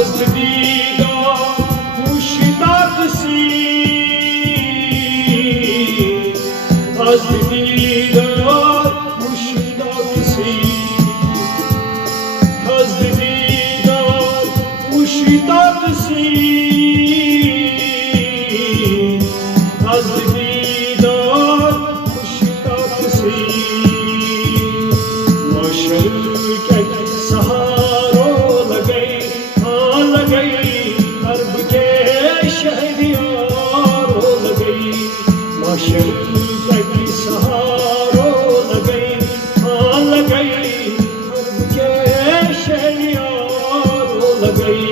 दीदा मुश्ताक सी दीदा मुश्ताक सी दीदा मुश्ताक सी दीदा मुश्ताक सी मशर के सहारों लगई अरब के शहरियारों लगई मशर के सहारों लगई अरब के शहरियारों लगई